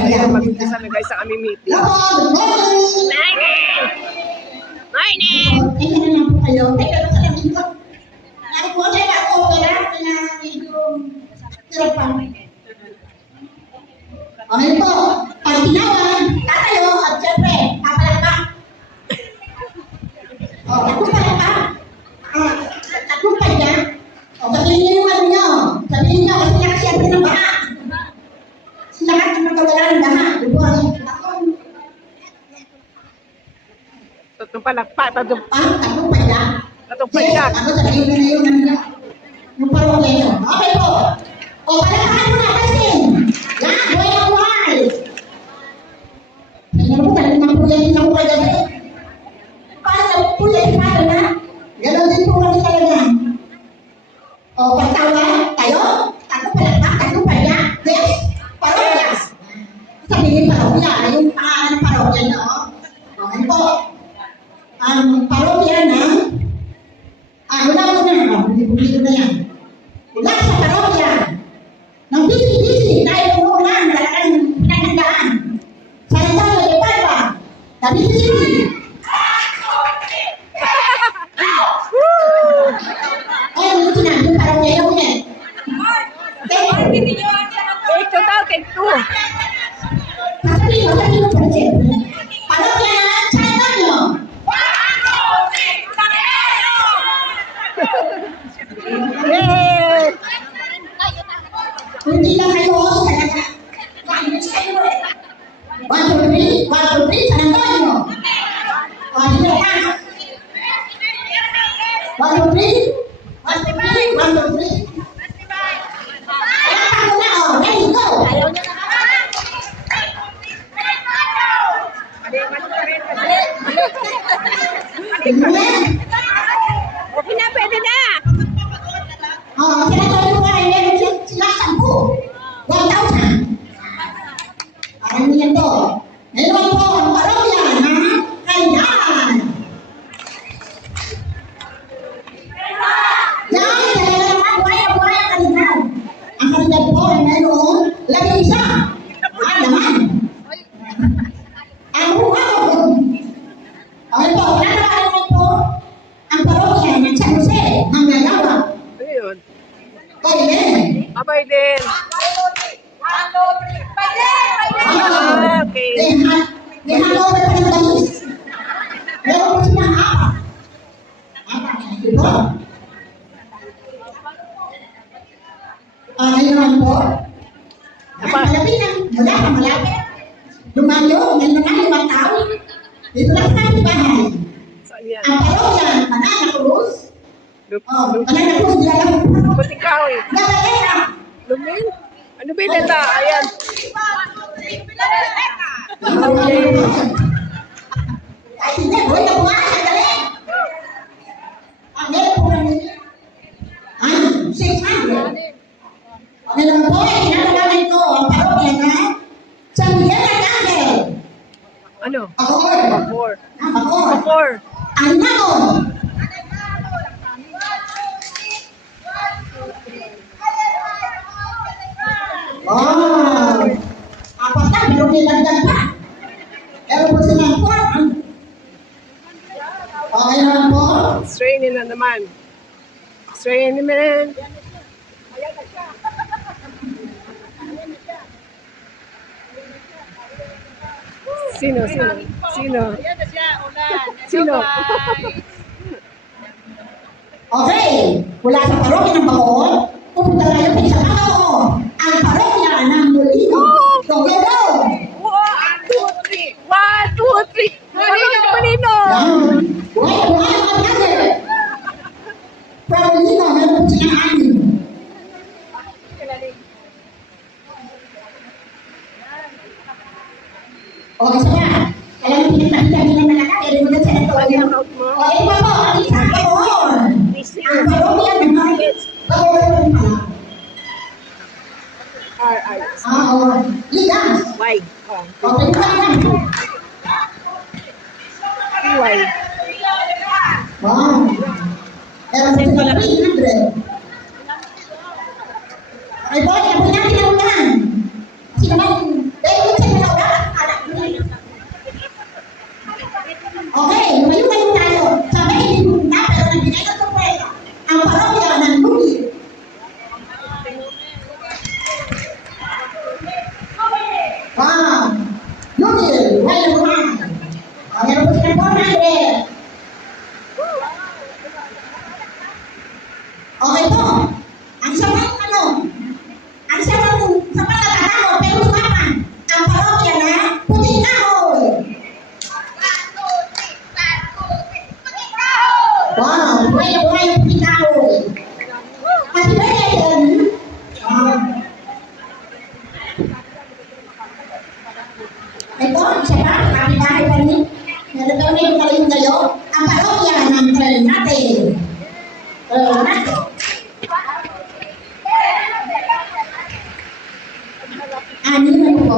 Ayan. Mag-umpisa na guys sa aming meeting. Hello, good morning! Morning! Teka na lang po kayo. Teka na sa namin ko. Nakapunta na ako, kaya na medyo sirapan. Okay po, pag tinawan, tatayo at syempre, papalaka. O, papalaka. Tagumpay niya. O, sabihin niyo yung ano niyo. Sabihin niyo, kasi nakasiyempre ng baha. Lahat ng magkawala ng baha. Diba? Tatong palakpa, tatong Tagumpay niya. payak. Ako sabihin mo na yung parokya niyo. Okay po. O, palakahan mo na kasi. Yan, buhay ang buhay. Kaya po, talagang pulitin ako kayo gabi. Paano na pulitin paano na? Ganon din po kami talaga. O, pagtawa, tayo, tagumpay niya. Yes, parokya. Sabihin parokya, yung pangalan ng parokya niyo. Okay po. Ang parokya na wala ko na, buli ko na yan. Wala sa parokya. Nang busy-busy, dahil umuulan, talagang pinagandaan. Sa Rizal de Palma, na busy-busy. Ay, yung sinabi yung parokya yung ulit. Ito daw, take two. Sasabihin mo pa rin. Parokya na, sa inyo. Yay! Hindi lang kayo talaga. One, two, three, San Antonio. O, sino ka? One, two, three. Ayan pa muna, o. Ready, go. Amen. Okay na, pwede na. Sila tayo ko ay meron sila 10. 1,000. Parang niyan to. Ngayon po ang parokya na Kalindahan. Yan, talaga naman buhay ang Kalindahan. Ang Kalindahan po ay mayroong 11. Laman. Ang buhay. Okay po, pinatawagin po ang parokya ng San Jose, ang Nagawa. Ano yun? Amen. Abay din. Okay. May hangover pa ng balis. Meron po silang apat. Diba? Ngayon naman po. Malapit na. Wala pa malapit. Lumayo. Ngayon naman 5 taon. Dito lang sa ating bahay. Saan yan? Ang parokya, Banana Cruz. Banana Cruz, nilalang. Ba't ikaw eh? Gabalera. Lumil? Ano ba yung data? Ayan. Ay, hindi. Buhay na buhay. Sandali. Meron po kami. 600. Okay naman po. Kinatawagan ko ang parokya na San Miguel Arcangel. Ano? Bacoor. Before. Bacoor. Before. Annaon. Oh. Apat na. Meron nilagdag pa. Meron po silang 4. Okay naman po. Straining na naman. Straining man. Sino? Sino? Okay. Mula sa parokya ng Bacoor, pupunta tayo sa Bacoor. Ang parokya ng Molino. Go, go, go! 1, 2, 3. 1, 2, 3. Malino! Yan. Buhay na buhay ang Arcangel. From Molino, meron po silang 6. O, isa na. Alam mo, pinagpakita nila na nakakari mo na sa ito. Ano yung out mo? O, iba po, ang isang Bacoor. Ang parokya ng Bacoor pala. R.I. Oo. Ligas. Y. Oh. O, pinagpakita na. Y. Wow. Meron po silang 300. Ay, boy, ako na pinaunahan. Kasi naman, dahil minsan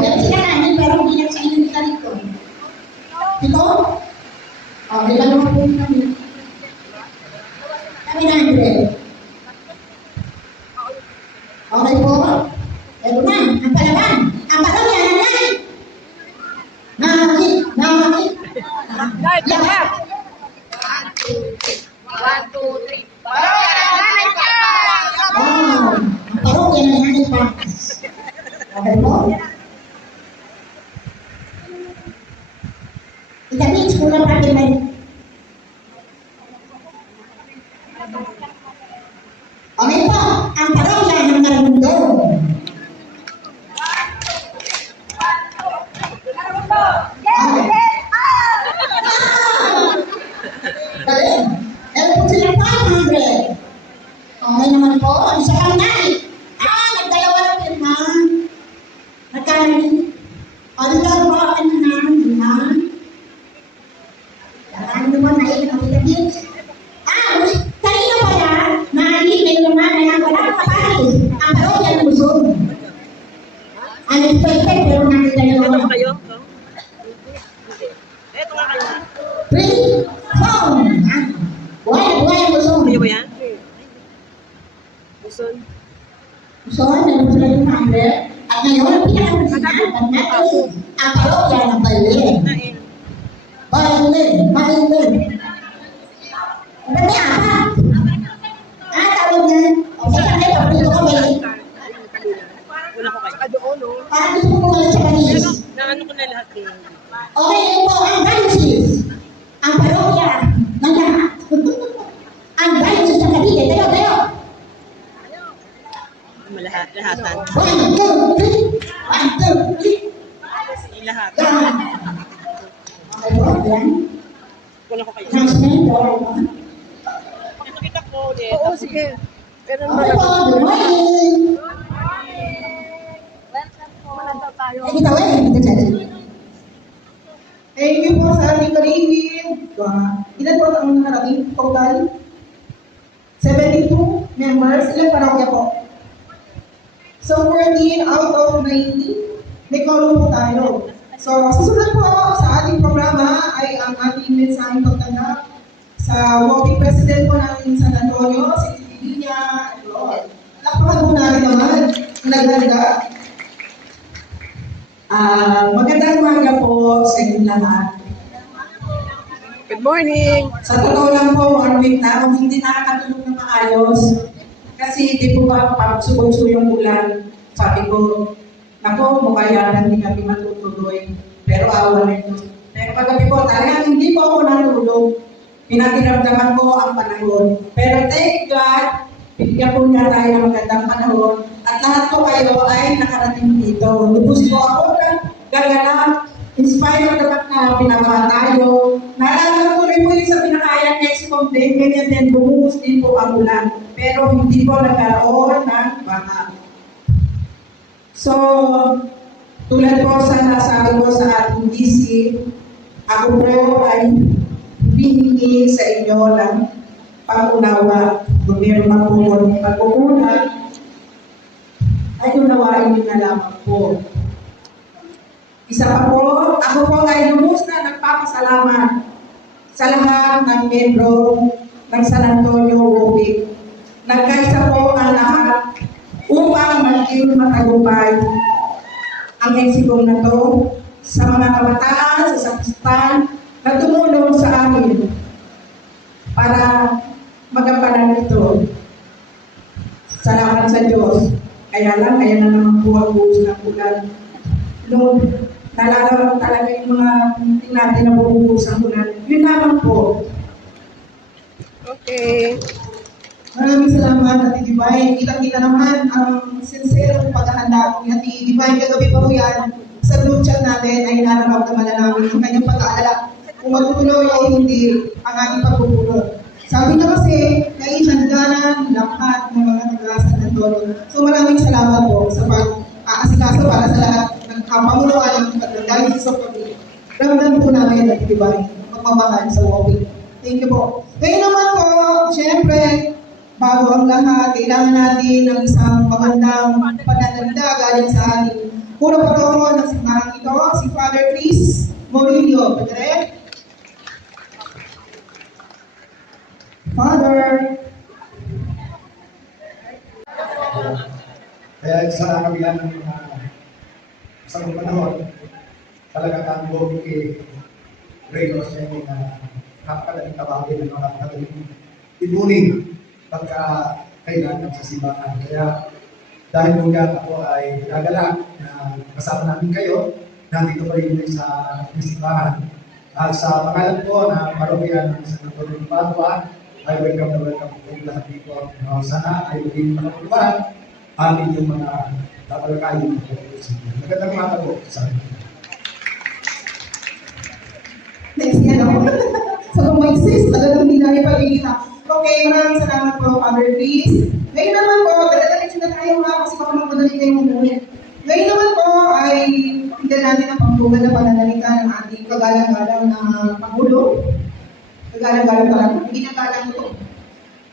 meron sila kanin, pero hindi na sa inyo nila rito. Ito? May dalawa po kami. Kami na, Andre. Okay po? Ito na, ang palaban. Ang palaban yan, nanay. Nakakit. Guys, clap. 1, 2, 3. Nanay pa! Ang parok yan ang nanay pa. Okay po? Itamin, sekolah pakai main. Okay po, ang parok yan ang narundo. Galing. Meron po silang 500. Okay naman po, isa pang nai. Nagdalawa na pirma. Nagkano din? Nagdalawa po ako na lima. Ano naman nai, kapit-kapit. Kanina pala, nai, may naman na wala kapatid. Ang parokya ng Luzon. Unexpected, pero nagdalawa. Ito kayo? Ito nga kayo. 3, 4. Buhay ang Luzon. Kayo ba yan? Luzon. Luzon, meron sila yung 100. At ngayon, ang pinakamasinahan natin, ang parokya ng Bailin. Bailin. May apat. Tawag na. O, sa kanil, papunito kami. Wala ko kayo. Saka doon, no? Parang gusto ko pumalit sa Paris. Naano ko na lahat eh. Okay, yun po, ang diocese. Ang parokya ng lahat. Ang diocese ng Cavite. Tayo. Lahatan. 1, 2, 3. 1, 2, 3. Lahat. Yan. Okay po, yan. Wala ko kayo. Transment, wala. Pakita ko ulit. Oo, sige. Pero Okay po, good morning. Malanda tayo. Ay, kita weh. Thank you po sa ating kalingin. Ilan po ang narating total? 72 members. Ilang parokya po? So 14 out of 90. May quorum po tayo. So susunod po sa ating programa ay ang ating mensaheng pagtanggap sa walking president po ng San Antonio, si Lidia Lord. Lakpakan po natin naman. Nagdanda. Magandang umaga po sa inyong lahat. Good morning. Sa totoo lang po, 1 week na akong hindi nakakatulog na maayos. Kasi di po ba pagsubo yung ulan. Sabi ko, nako, mukha yan, hindi kami matutuloy. Pero awa na ito. Pero paggabi po, talagang hindi po ako natulog. Pinakiramdaman ko ang panahon. Pero thank God, bigyan po niya tayo ng magandang panahon. At lahat po kayo ay nakarating dito. Lubos po ako ng gaganap. In spite of the fact na pinabaha tayo. Naalala ko rin po yung sa pinakayan next complaint, ganyan din, bumuhos din po ang ulan. Pero hindi po nagkaroon ng baha. So, tulad po sa nasabi ko sa ating DC, ako po ay humihingi sa inyo ng pangunawa. Kung meron man po ng pagkukunan, ay unawain niyo na lamang po. Isa pa po, ako po ay lubos na nagpapasalamat sa lahat ng membro ng San Antonio Wopik. Nagkaisa po ang lahat upang maging matagumpay ang eksikong na to sa mga kabataan, sa sakristan na tumulong sa amin para magampanan ito. Salamat sa Diyos. Kaya lang, kaya na naman po ang buhos ng ulan. Noon, nalalaman talaga yung mga hindi natin na bubuhos ang ulan. Yun naman po. Okay. Maraming salamat, Ate Divine. Kitang-kita naman ang sincerong paghahanda ni Ate Divine. Kagabi pa po yan, sa group chat natin ay nararamdaman na namin ang kanyang pag-aalala kung matutuloy o hindi ang ating pagpupulot. Sabi na kasi, naihanda na lahat ng mga taga-San Antonio. So maraming salamat po sa pag-aasikaso para sa lahat ng pamunuan ng pagdadali sa pag-ibig. Ramdam po namin, Ate Divine, magmamahal sa walking. Thank you po. Ngayon naman po, syempre, bago ang lahat, kailangan natin ng isang magandang panananda galing sa ating Puro Panoro ng simbahan ito, si Father Chris Morillo. Pwede? Father. Kaya sa kabila ng isang panahon, talaga ang buong Reynos ay napakadaling tawagin ng mga napakadaling ibunin pagka kailangan sa simbahan. Kaya dahil po yan ako ay gagala na kasama namin kayo, nandito pa rin sa simbahan. At sa pangalan po na parokya ng San Antonio de Padua, ay welcome na welcome po lahat dito. Sana ay maging panagpunan amin yung mga tatalakayin. Magandang mata po sa akin. Next yan ako. So kung may sis, talagang hindi na ipagkikita. Okay, maraming salamat po, Father Chris. Ngayon naman po, dala-diretso na tayo nga kasi baka magmadali tayong umuwi. Ngayon naman po ay pakinggan natin ang panglugan na pananalita ng ating kagalang-galang na Pangulo. Kagalang-galang talaga. Hindi nagalang ito.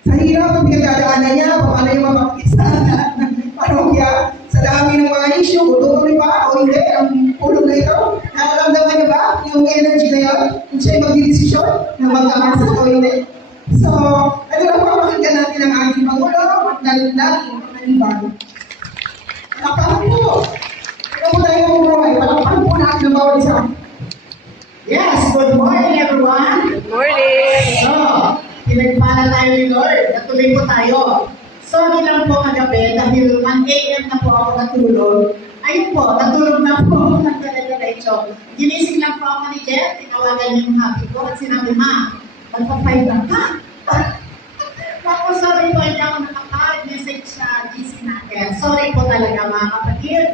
Sa hirap ang pinagdadaanan niya, paano yung mapakita ng parokya sa dami ng mga issue, tutuloy ba o hindi ang pulong na ito? Nakaramdaman niyo ba yung energy na yun? Kung siya'y magdidesisyon na magkakasa o hindi? So, ano lang po, pakinggan natin ang ating Pangulo at laging panganiban. Palakpakan po! Ito po tayo umuhay, palakpakan po natin ng bawat isa. Yes, good morning everyone. Good morning. So, pinagpala tayo ni Lord. Natuloy po tayo. Sorry lang po kagabi dahil 1 AM na po ako natulog. Ayun po, natulog na po ako ng dire-diretso. Ginising lang po ako ni Jeff, tinawagan niya yung happy ko at sinabi, Ma, magpa-5 lang ka. Tapos sorry po, hindi ako nakapag-message sa GC natin. Sorry po talaga mga kapatid.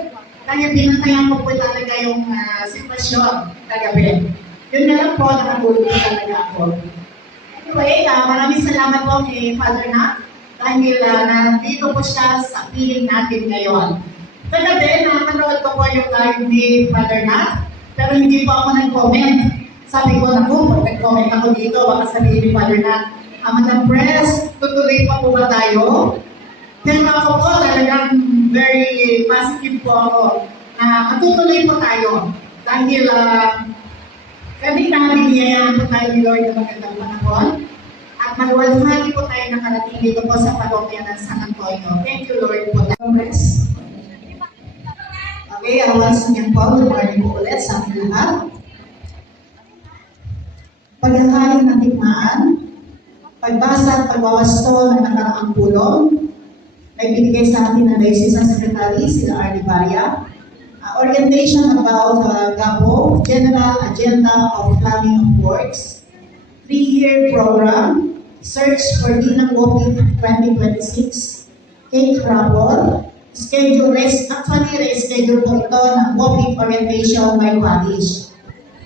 Kaya binantayan ko po talaga yung sitwasyon kagabi. Yun na lang po, nakatulog po talaga ako. Anyway, maraming salamat po kay Father Nat dahil nandito po siya sa piling natin ngayon. Kagabi, nakanood ko po yung live ni Father Nat, pero hindi po ako nag-comment. Sabi ko, naku, nag-comment ako dito, baka sabihin ni Father Nat, Madam Press, tutuloy pa po ba tayo? Pero ako po, talagang very positive po ako na matutuloy po tayo dahil kami nabibiyayaan po tayo ni Lord ng magandang panahon at maluwalhati po tayo nakarating dito po sa parokya ng San Antonio. Thank you, Lord, po. Congress. Okay, once again po, good morning po ulit sa ating lahat. Paghahain ng tikmaan, pagbasa at pagwawasto ng nakaraang pulong, nagbibigay sa atin ng Diocese Secretary, sila Arlie Baria, orientation about GAPO, General Agenda of Planning of Works, 3-year program, search for Dinang Wopik 2026, cake raffle, schedule reschedule po ito ng Wopik orientation by parish.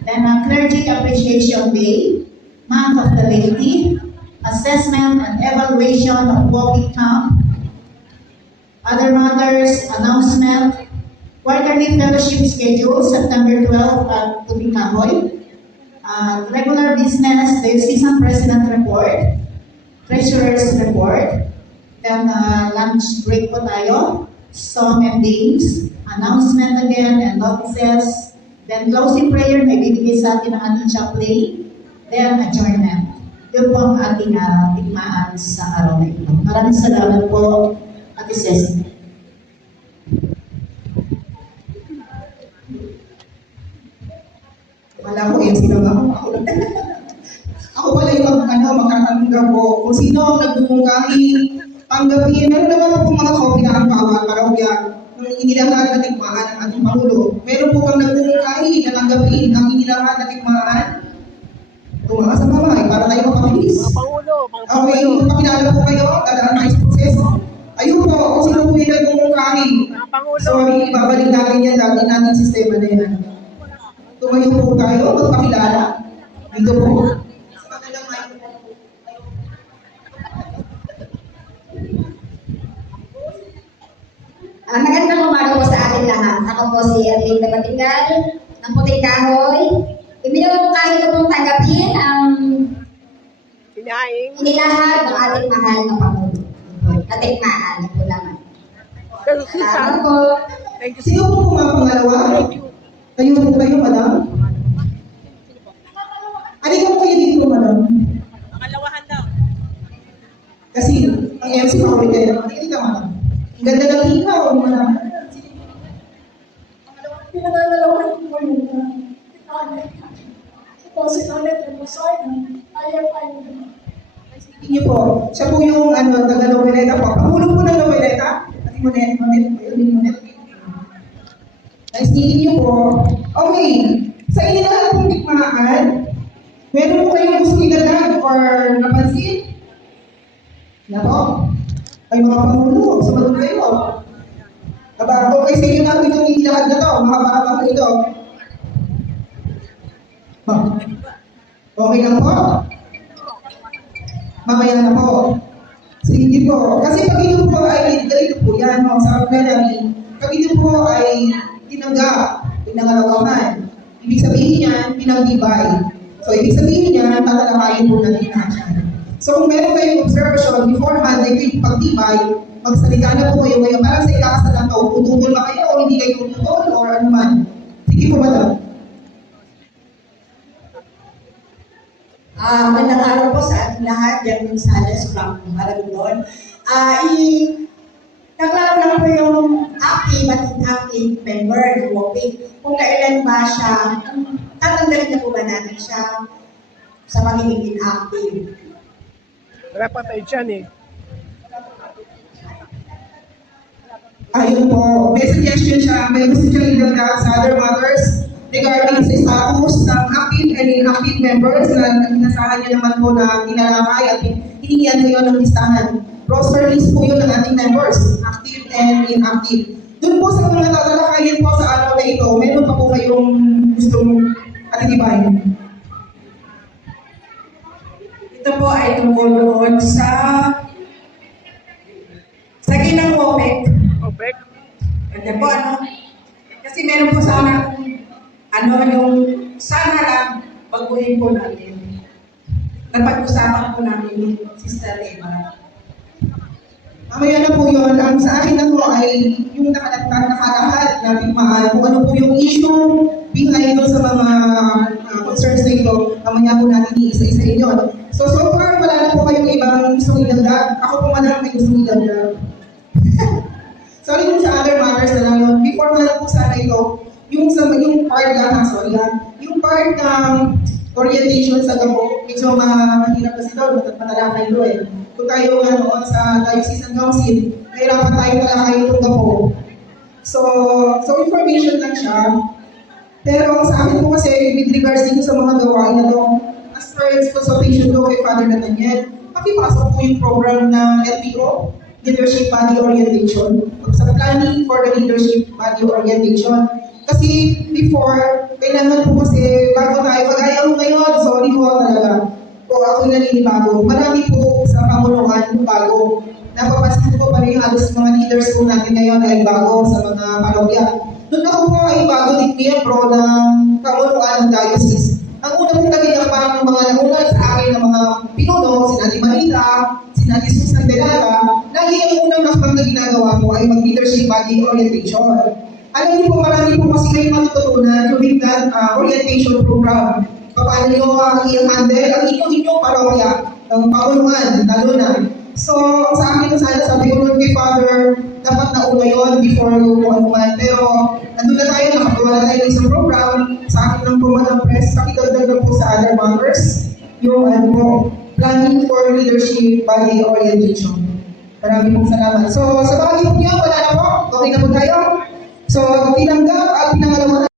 Then Clergy Appreciation Day, Month of the Laity, assessment and evaluation of Wopik camp, other matters, announcement, quarterly fellowship schedule, September 12 at Putikahoy. Regular business, Diocesan President report, Treasurer's report, then lunch break po tayo, song and games, announcement again and notices, then closing prayer, may bibigay sa atin ang ating chaplain, then adjournment. Yun po ang ating tikmaan sa araw na ito. Maraming salamat po, Ate Ceci. Wala ko yung sino ako. Ako pala yung magkakanggap ko. Kung sino ang nagmumungkahi, tanggapin. Meron naman po mga kopya ang bawat parokya ng inilahat na tikmaan ng ating Pangulo. Meron po kang nagmumungkahi na tanggapin ang inilahat na tikmaan. Tumakas sa kamay para tayo makabilis. Pangulo. Okay, kapilala po kayo, dadaan tayo sa proseso. Ayun po, kung sino po yung nagmumungkahi. Pangulo. Sorry, ibabalik natin yan dati natin sistema na yan. Tumayo po tayo, magpakilala. Dito po. Sa kanilang microphone po. Magandang umaga po sa ating lahat. Ako po si Arlene Batingal ng Puting Kahoy. Ibinumungkahi ko pong tanggapin ang Sinaing. inilahat ng ating mahal na Pangulo. Katikmaan, ito naman. Salamat po. Thank you. Sino po mga pangalawa? Kayo po kayo, madam? Halika po kayo dito, madam. Pangalawahan daw. Kasi, ang MC makawin kayo. Halika, madam. Ang ganda ng ikaw, madam. Pinangangalawan ko yung nanay. Ito si nanay Tremosoy ng IFI. Sige po. Siya po yung taga-Noveleta po. Pangulo po ng Noveleta. Pati Monet. Nice meeting you po. Okay. Sa inyo na lang pong tikmaan, meron po kayong gusto idagdag or napansin? Na po? Ay mga pangulo, sumagot kayo. Aba, okay sa inyo na itong ilahad na to. Mahaba kayo ito. Okay lang po? Mamaya na po. Sige po. Kasi pag ito po ay ganito po yan, no? Sa plenary, pag ito po ay tinanggap, pinangalawahan. Ibig sabihin yan, pinagtibay. So, ibig sabihin yan, tatalakayin po natin na siya. So, kung meron kayong observation beforehand, ay kayo pagtibay, magsalita na po kayo ngayon. Parang sa ikakasal na to, tututol ba kayo o hindi kayo tututol or ano man. Sige po, madam. Magandang araw po sa ating lahat, Jan Gonzales from Maragondon. Naglaro lang po yung active at inactive member ng WOPIC. Kung kailan ba siya, tatanggalin na po ba natin siya sa magiging inactive? Wala pa tayo dyan eh. Ayun po, may suggestion siya, may gusto siyang idagdag sa other matters regarding sa status ng active and inactive members na inasahan niya naman po na tinalakay at hinihiyan kayo ng listahan. Roster list po yun ng ating members, active and inactive. Doon po sa mga tatalakayin po sa araw na ito, meron pa po kayong gustong atitibayin. Ito po ay tungkol doon sa ginang WOPEC. OPEC. Kanya po, kasi meron po sana yung sana lang baguhin po natin. Napag-usapan po namin ni Sister Eva. Mamaya na po yun. Ang sa akin na po ay yung nakalahad na pigmaan kung ano po yung issue behind doon sa mga concerns na ito. Mamaya po natin iisa-isa yun. So far, wala na po kayong ibang gustong idagdag. Ako po man lang may gustong idagdag. Sorry kung sa other matters na lang yun. Before na lang po sana ito, yung part lang, yung part ng orientation sa gabo, medyo mahirap kasi daw, matalakay doon eh. Kung tayo sa Diocesan Council, nahirapan tayo talakay itong gabo. So information lang siya. Pero sa akin po kasi, with regards dito sa mga gawain na to, as per consultation ko kay Father Nathaniel, pakipasok po yung program ng LPO, Leadership Body Orientation, sa planning for the Leadership Body Orientation. Kasi before, kailangan po kasi bago tayo, kagaya mo ngayon, sorry po talaga, o ako'y naninibago. Marami po sa pamulungan bago. Napapansin ko pa rin halos mga leaders po natin ngayon ay bago sa mga parokya. Doon ako po ay bago din miyembro ng pamulungan ng diocese. Ang una pong naging ng mga naunang sa akin ng mga pinuno, si Nati Marita, si Nati Susan Belara, lagi ang unang nakapang na ginagawa po ay mag-leadership body orientation. Alam niyo po, marami po kasi kayo matututunan during that orientation program. Paano nyo i-handle ang inyong parokya, ang pamulungan, lalo na. So, sa akin sana, sabi ko nun kay Father, dapat nauna yun before kung ano man. Pero, nandun na tayo, nakagawa na tayo ng isang program. Sa akin lang po, Madam Press, pakitagdag lang po sa other matters, yung planning for leadership body orientation. Maraming pong salamat. So, sa bagay po niyo, wala na po. Okay na po tayo. So, tinanggap at pinangalawa